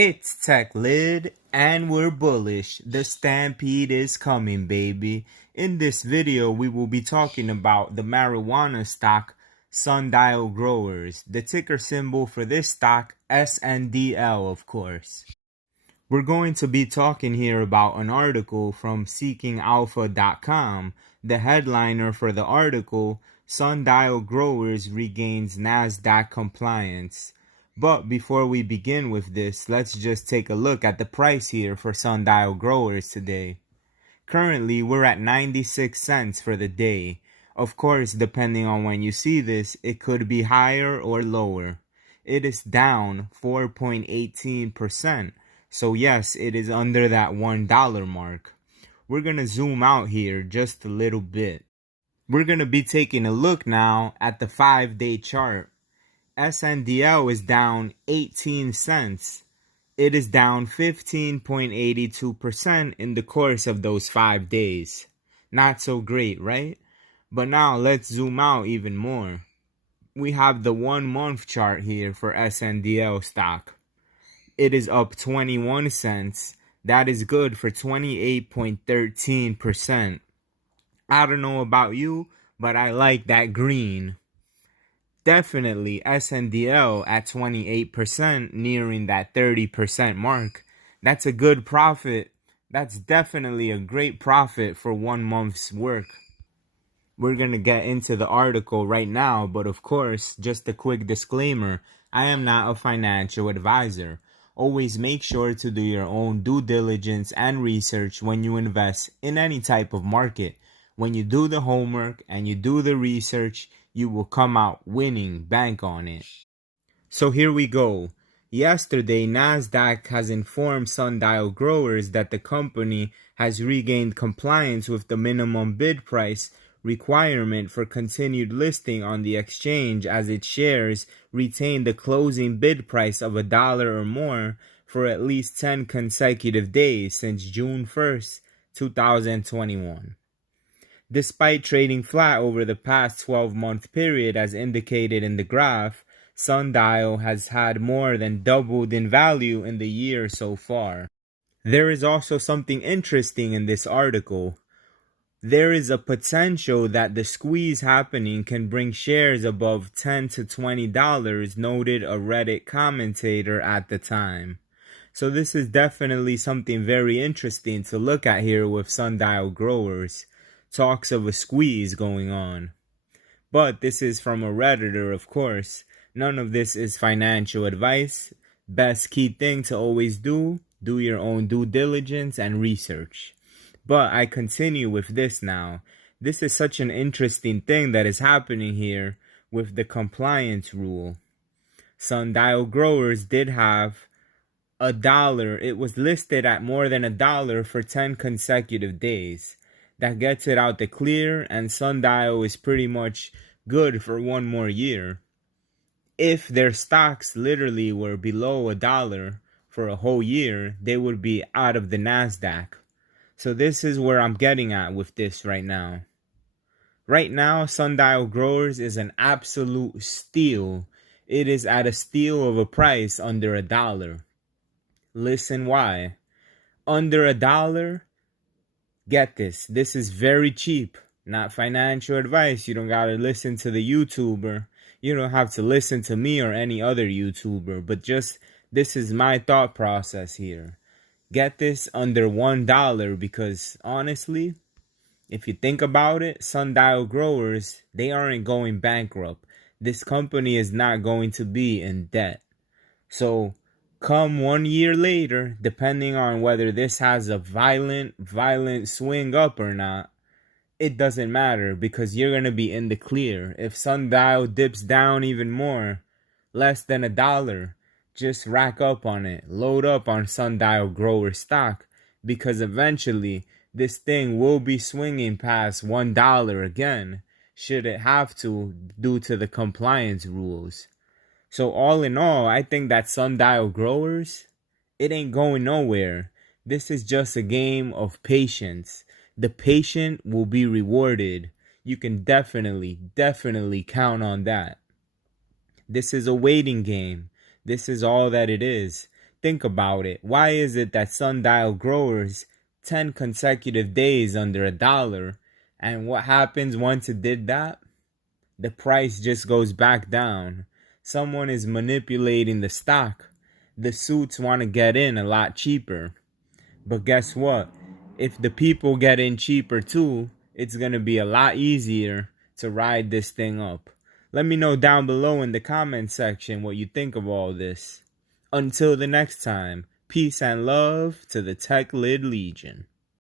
It's Tech Lid, and we're bullish. The stampede is coming, baby. In this video, we will be talking about the marijuana stock Sundial Growers. The ticker symbol for this stock, SNDL, of course. We're going to be talking here about an article from seekingalpha.com. The headliner for the article, Sundial Growers regains NASDAQ compliance. But before we begin with this, let's just take a look at the price here for Sundial Growers today. Currently, we're at 96 cents for the day. Of course, depending on when you see this, it could be higher or lower. It is down 4.18%. So yes, it is under that $1 mark. We're going to zoom out here just a little bit. We're going to be taking a look now at the 5-day chart. SNDL is down 18 cents. It is down 15.82% in the course of those 5 days. Not so great, right? But now let's zoom out even more. We have the 1-month chart here for SNDL stock. It is up 21 cents. That is good for 28.13%. I don't know about you, but I like that green. Definitely SNDL at 28%, nearing that 30% mark. That's a good profit. That's definitely a great profit for 1 month's work. We're going to get into the article right now, but of course, just a quick disclaimer, I am not a financial advisor. Always make sure to do your own due diligence and research when you invest in any type of market. When you do the homework and you do the research, you will come out winning. Bank on it. So here we go. Yesterday, NASDAQ has informed Sundial Growers that the company has regained compliance with the minimum bid price requirement for continued listing on the exchange, as its shares retain the closing bid price of $1 or more for at least 10 consecutive days since June 1st, 2021. Despite trading flat over the past 12-month period as indicated in the graph, Sundial has had more than doubled in value in the year so far. There is also something interesting in this article. There is a potential that the squeeze happening can bring shares above $10 to $20, noted a Reddit commentator at the time. So this is definitely something very interesting to look at here with Sundial Growers. Talks of a squeeze going on. But this is from a Redditor, of course. None of this is financial advice. Best key thing to always do your own due diligence and research. But I continue with this now. This is such an interesting thing that is happening here with the compliance rule. Sundial Growers did have $1. It was listed at more than $1 for 10 consecutive days. That gets it out the clear, and Sundial is pretty much good for 1 more year. If their stocks literally were below $1 for a whole year, they would be out of the NASDAQ. So this is where I'm getting at with this right now. Right now, Sundial Growers is an absolute steal. It is at a steal of a price under $1. Listen why. Under $1, get this. This is very cheap. Not financial advice. You don't gotta listen to the YouTuber. You don't have to listen to me or any other YouTuber. But just, this is my thought process here. Get this under $1 because honestly, if you think about it, Sundial Growers, they aren't going bankrupt. This company is not going to be in debt. So come 1 year later, depending on whether this has a violent swing up or not, it doesn't matter because you're going to be in the clear. If Sundial dips down even more, less than $1, just rack up on it. Load up on Sundial Grower stock because eventually this thing will be swinging past $1 again, should it have to, due to the compliance rules. So all in all, I think that Sundial Growers, it ain't going nowhere. This is just a game of patience. The patient will be rewarded. You can definitely count on that. This is a waiting game. This is all that it is. Think about it. Why is it that Sndl growers 10 consecutive days under $1, and what happens once it did that? The price just goes back down. Someone is manipulating the stock. The suits want to get in a lot cheaper. But guess what? If the people get in cheaper too, it's going to be a lot easier to ride this thing up. Let me know down below in the comment section what you think of all this. Until the next time, peace and love to the Tech Lid Legion.